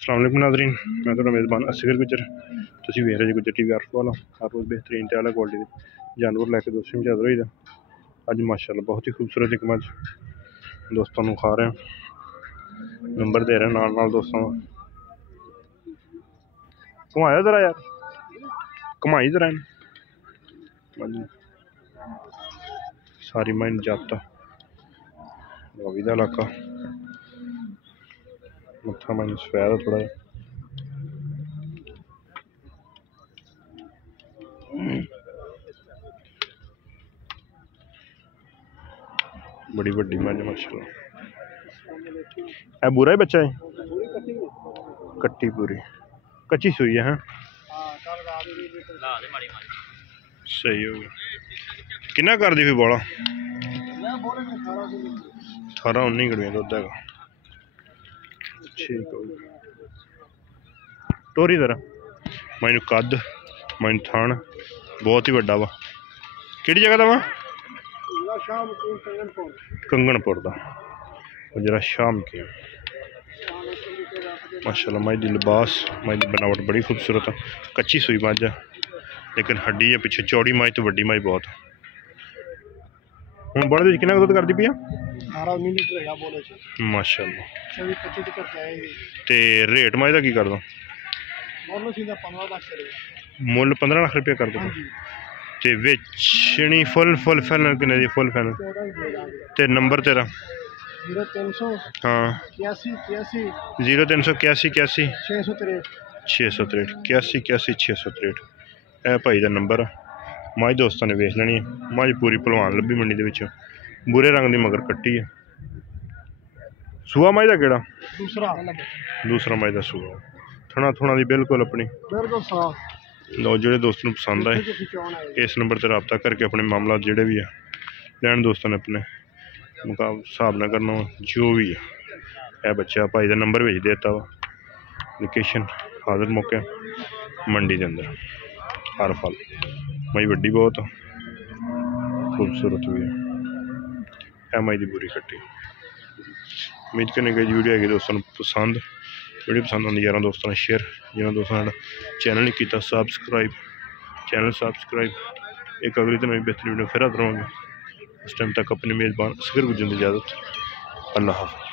अस्सलाम वालेकुम नाज़रीन, मैं तो मेज़बान असगर गुजर। तुसीं वेख रहे जी गुजर टीवी आर्ट वाला। हर रोज़ बेहतरीन ते आला क्वालिटी दे जानवर लैके दोस्तों में हाज़र होईदा। अज माशाअल्लाह बहुत ही खूबसूरत एक मझ दोस्तों नूं खा रहे हैं, नंबर दे रहे हैं नाल नाल दोस्तों। घुमाया जरा यार, घुमाई जरा सारी मझ जाता रवि दा इलाका मत्था मन सफैद थोड़ा जिहा। बड़ी वड्डी मझ माशाअल्लाह। ए बुरा ही बच्चा है, कट्टी पूरी कच्ची सूई है। सही हो गया। किन्ना कर दी फिर बोला 18-19 गड़ियां दुध है। ठीक हो गया। टोरी जरा मैनू कद मैनू थान बहुत ही वड्डा वा। किहड़ी जगह दा वा? कंगनपुर दा जरा शाम की माशाअल्लाह। मझ दी लिबास मझ दी बनावट बड़ी खूबसूरत है। कच्ची सूई मझ है लेकिन हड्डी है पिछे चौड़ी मझ तो वड्डी मझ बहुत। हुण बड़े किन्ना दुध करदी पई? 18-19 लीटर है बोले माशाअल्लाह। 24-25 तक जाएगी। ते रेट मझ दा की कर दो? मुੱਲ सीधा 15 लाख चलेगा। मुੱਲ 15 लाख रुपया कर दो। ते वेचनी फुल फैनल किन्ने दी? फुल फैनल 14 ही दे दांगे। ते नंबर तेरा? 0300 हाँ 81 81 0381 81 663 663 81 81 663। यह भाई का नंबर है। मझ दोस्तों ने वेच लेनी है। मझ पूरी भलवान लब्भी मंडी दे विच, बुरे रंग की मगर कट्टी है। सूआ मझ का केड़ा? दूसरा मझ का सूआ। थना थुना दी बिल्कुल अपनी बिल्कुल साफ। लो जो दोस्तों को पसंद आए इस नंबर पर रब्ता करके अपने मामला जोड़े भी है लैन दोस्तों ने अपने हिसाब न करना जो भी है। यह बच्चा भाई का नंबर भेज देता वा। लोकेशन हाजिर मौके मंडी के अंदर। हर फल मई वड्डी बहुत खूबसूरत भी है। यह मई की बुरी कट्टी। उम्मीद करने गई वीडियो है दोस्तों पसंद। वीडियो पसंद आती यार दोस्तों ने शेयर, जिन्होंने दोस्तों ने चैनल नहीं किया सब्सक्राइब, चैनल सब्सक्राइब। एक अगली दिन भी बेहतरीन वीडियो फिर हाजिर होंगे। उस टाइम तक अपने मेज़बान असगर गुजर की इजाज़त। अल्लाह हाफ़िज़।